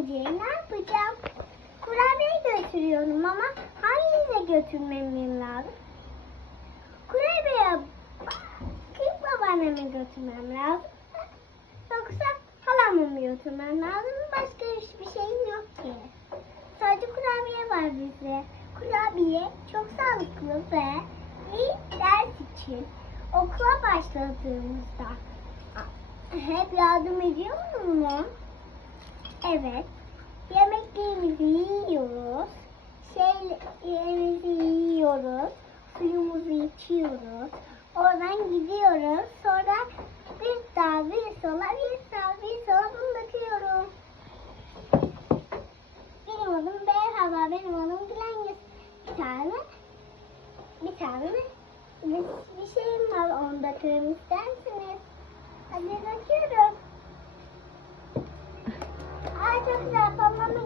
önce ne yapacağım? Kurabiye götürüyorum ama hanginize götürmemem lazım? Kurabiye kim babaanneme götürmem lazım? Yoksa halamı mı götürmem lazım? Başka hiçbir şeyim yok ki. Sadece kurabiye var bizde. Kurabiye çok sağlıklı ve bir ders için okula başladığımızda hep yardım ediyor mu? Evet. Yemeklerimizi yiyoruz. Şeylerimizi yiyoruz. Suyumuzu içiyoruz. Oradan gidiyoruz. Sonra bir daha bir sola bir sağa bir sola bunu döküyorum. Benim adım Berhava. Benim adım Gülengiz. Bir tane bir tane bir, bir şeyim var. Onu döküyorum isterseniz. Hadi döküyorum. 谢谢爸爸妈妈。